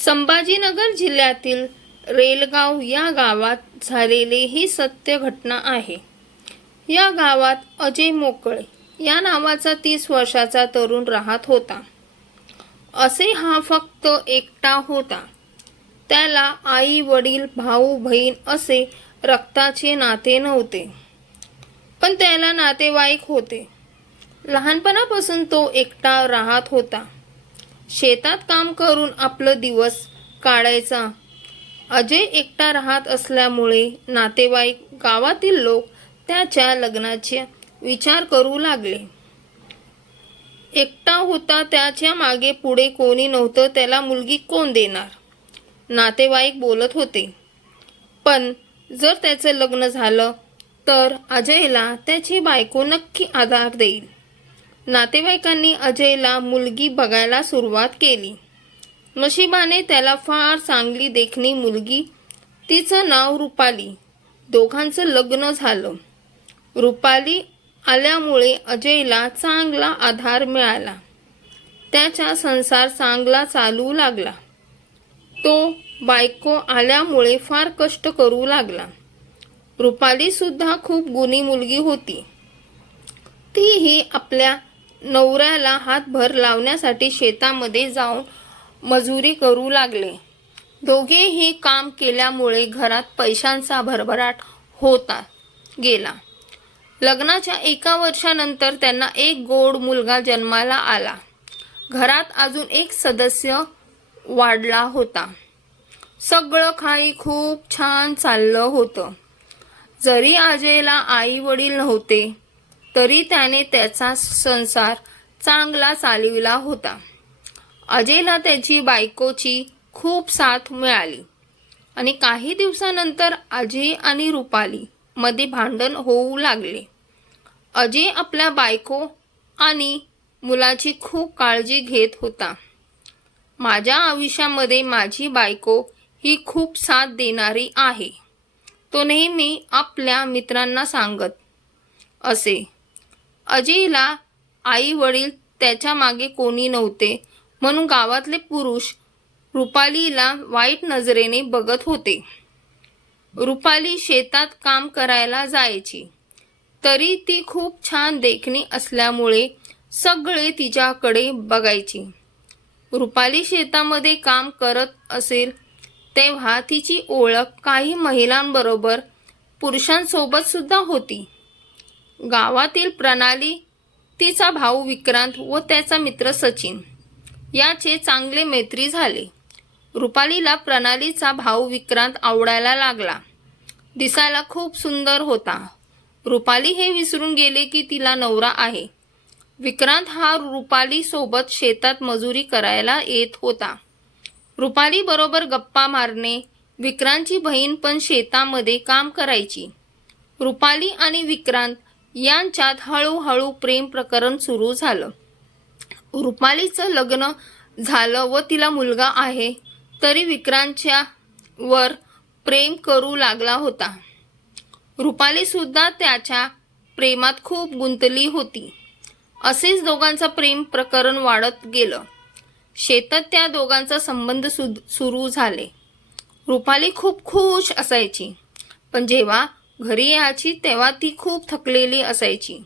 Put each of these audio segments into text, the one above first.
संभाजीनगर जिल्ह्यातील रेलगाव या गावात झालेली ही सत्य घटना आहे। या गावात अजय मोकळे या नावाचा 30 वर्षाचा तरुण राहत होता। असे हा फक्त एकटा होता। त्याला आई वडील भाऊ बहीण असे रक्ताचे नाते नव्हते, पण त्याला नातेवाईक होते। लहानपणापासून तो एकटा राहत होता। शेतात काम करून आपला दिवस काढायचा। अजय एकटा राहत असल्यामुळे नातेवाईक गावातील लोक त्याच्या लग्नाचा विचार करू लागले। एकटा होता, त्याच्या मागे पुढे कोणी नव्हतं, त्याला मुलगी कोण देणार, नातेवाईक बोलत होते। पण जर त्याचं लग्न झालं तर अजयला त्याची बायको नक्की आधार देईल। नातेवाईकांनी अजयला मुलगी बघायला सुरुवात केली। नशिबाने त्याला फार चांगली देखणी मुलगी, तिचं नाव रुपाली। दोघांचं लग्न झालं। रुपाली आल्यामुळे अजयला चांगला आधार मिळाला। त्याचा संसार चांगला चालू लागला। तो बायको आल्यामुळे फार कष्ट करू लागला। रुपाली सुद्धा खूप गुणी मुलगी होती। तीही आपल्या नवऱ्याला हातभार लावण्यासाठी शेतामध्ये जाऊन मजुरी करू लागले। दोघेही काम केल्यामुळे घरात पैशांचा भरभराट होता गेला। लग्नाच्या 1 वर्षानंतर त्यांना एक गोड मुलगा जन्माला आला। घरात अजून एक सदस्य वाढला होता। सगळं काही खूप छान चाललं होतं। जरी अजयला आई वडील नव्हते तरी त्याने त्याचा संसार चांगला चालविला होता। अजयला त्याची बायकोची खूप साथ मिळाली आणि काही दिवसानंतर अजय आणि रुपाली मध्ये भांडण होऊ लागले। अजय आपल्या बायको आणि मुलाची खूप काळजी घेत होता। माझ्या आयुष्यामध्ये माझी बायको ही खूप साथ देणारी आहे, तो नेहमी आपल्या मित्रांना सांगत असे। अजयला आई वडील त्याच्या मागे कोणी नव्हते म्हणून गावातले पुरुष रुपालीला वाईट नजरेने बघत होते। रुपाली शेतात काम करायला जायची, तरी ती खूप छान देखणी असल्यामुळे सगळे तिच्याकडे बघायचे। रुपाली शेतामध्ये काम करत असेल तेव्हा तिची ओळख काही महिलांबरोबर पुरुषांसोबत सुद्धा होती। गावातील प्रणाली, तिचा भाऊ विक्रांत व त्याचा मित्र सचिन याचे चांगले मैत्री झाले। रुपालीला प्रणालीचा भाऊ विक्रांत आवडायला लागला। दिसायला खूप सुंदर होता। रुपाली हे विसरून गेले की तिला नवरा आहे। विक्रांत हा रुपाली सोबत शेतात मजुरी करायला येत होता। रुपाली बरोबर गप्पा मारणे। विक्रांतची बहीण पण शेतामध्ये काम करायची। रुपाली आणि विक्रांत यांच्यात हळूहळू प्रेम प्रकरण सुरू झालं। रुपालीचं लग्न झालं व तिला मुलगा आहे, तरी विक्रांतच्या वर प्रेम करू लागला होता। रुपाली सुद्धा त्याच्या प्रेमात खूप गुंतली होती। असेच दोघांचं प्रेम प्रकरण वाढत गेलं। शेतात त्या दोघांचा संबंध सुरू झाले। रुपाली खूप खुश असायची, पण जेव्हा घरी यायची तेव्हा ती खूप थकलेली असायची।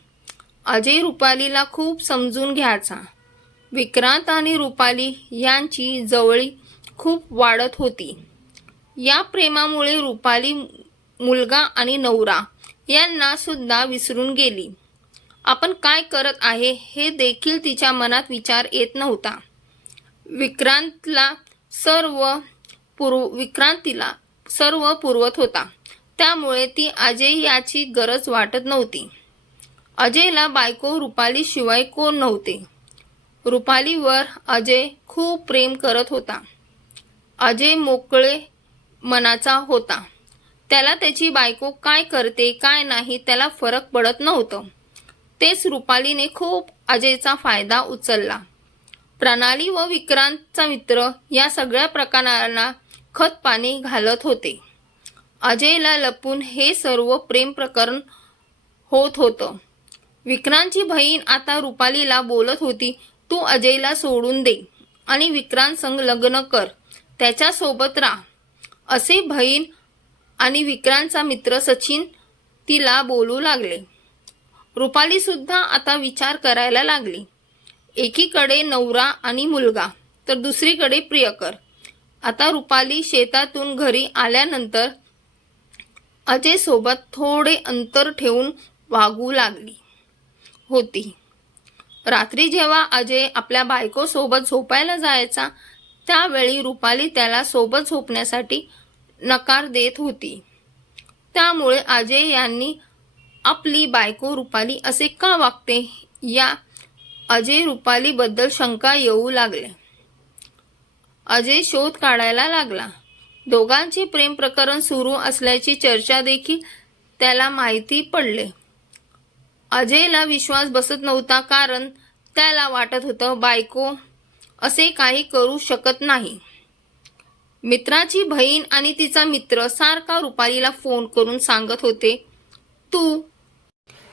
अजय रुपालीला खूप समजून घ्यायचा। विक्रांत आणि रुपाली यांची जवळी खूप वाढत होती। या प्रेमामुळे रुपाली मुलगा आणि नवरा यांना सुद्धा विसरून गेली। आपण काय करत आहे हे देखील तिच्या मनात विचार येत नव्हता। विक्रांतीला सर्व पुरवत होता, त्यामुळे ती अजय याची गरज वाटत नव्हती। अजयला बायको रुपाली शिवाय कोण नव्हते। रुपालीवर अजय खूप प्रेम करत होता। अजय मोकळे मनाचा होता। त्याला त्याची बायको काय करते काय नाही त्याला फरक पडत नव्हतं। तेच रुपालीने खूप अजयचा फायदा उचलला। प्रणाली व विक्रांतचा मित्र या सगळ्या प्रकरणांना खत पाणी घालत होते। अजयला लपून हे सर्व प्रेम प्रकरण होत होतं। विक्रांतची बहीण आता रुपालीला बोलत होती, तू अजयला सोडून दे आणि विक्रांत संग लग्न कर, त्याच्यासोबत राहा, असे बहीण आणि विक्रांतचा मित्र सचिन तिला बोलू लागले. रुपाली सुद्धा आता विचार करायला लागली. एकीकडे नवरा आणि मुलगा, तर दुसरीकडे प्रियकर. आता रुपाली शेतातून घरी आल्यानंतर अजय सोबत थोडे अंतर ठेवून वागू लागली होती. रात्री जेव्हा अजय आपल्या बायकोसोबत झोपायला जायचा, त्यावेळी रुपाली त्याला सोबत झोपण्यासाठी नकार देत होती. त्यामुळे अजय यांनी आपली बायको रुपाली असे का वागते या अजय रुपालीबद्दल शंका येऊ लागले. अजय शोध काढायला लागला. दोघांचे प्रेम प्रकरण सुरू असल्याची चर्चा देखील त्याला माहिती पडले. अजयला विश्वास बसत नव्हता, कारण त्याला वाटत होतं बायको असे काही करू शकत नाही. मित्राची बहीण आणि तिचा मित्र सारखा रुपालीला फोन करून सांगत होते, तू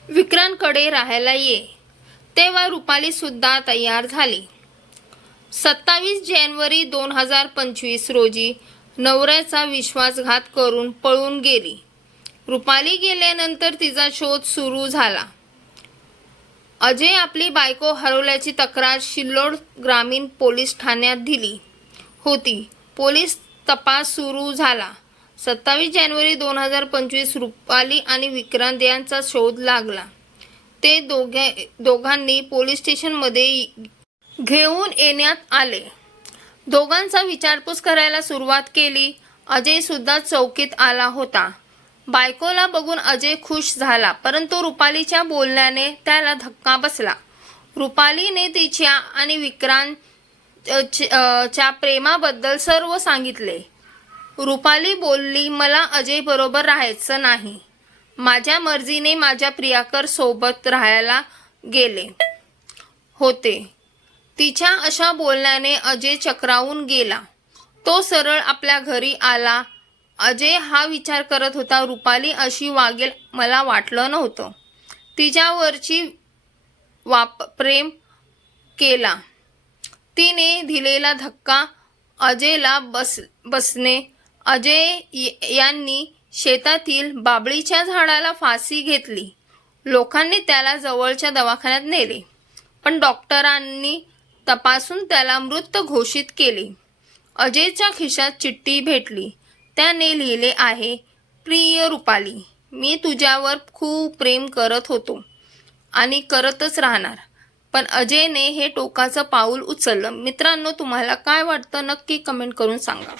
विक्रांतकडे राहायला ये. तेव्हा रुपाली सुद्धा तयार झाली. 27 जानेवारी 2025 रोजी नवऱ्याचा विश्वासघात करून पळून गेली. रुपाली गेल्यानंतर तिचा शोध सुरू झाला. अजय आपली बायको हरवल्याची तक्रार सिल्लोड ग्रामीण पोलीस ठाण्यात दिली होती. पोलीस तपास सुरू झाला. 27 जानेवारी 2025 रुपाली आणि विक्रांत यांचा शोध लागला. ते दोघांनी पोलीस स्टेशनमध्ये घेऊन येण्यात आले. दोघांचा विचारपूस करायला सुरुवात केली. अजय सुद्धा चौकीत आला होता. बायकोला बघून अजय खुश झाला, परंतु रुपालीच्या बोलण्याने त्याला धक्का बसला. रुपालीने तिच्या आणि विक्रांतच्या प्रेमाबद्दल सर्व सांगितले. रुपाली बोलली, मला अजय बरोबर राहायचं नाही. माझ्या मर्जीने माझ्या प्रियकर सोबत राहायला गेले होते. तिच्या अशा बोलण्याने अजय चक्रावून गेला. तो सरळ आपल्या घरी आला. अजय हा विचार करत होता, रुपाली अशी वागेल मला वाटलं नव्हतं. तिच्यावरची प्रेम केला. तिने दिलेला धक्का अजयला बसने. अजय यांनी शेतातील बाभळीच्या झाडाला फाशी घेतली. लोकांनी त्याला जवळच्या दवाखान्यात नेले, पण डॉक्टरांनी तपासून त्याला मृत घोषित केले. अजयच्या खिशात चिठ्ठी भेटली. त्याने लिहिले आहे, प्रिय रुपाली, मी तुझ्यावर खूप प्रेम करत होतो आणि करतच राहणार. पण अजयने हे टोकाचं पाऊल उचललं. मित्रांनो, तुम्हाला काय वाटतं नक्की कमेंट करून सांगा.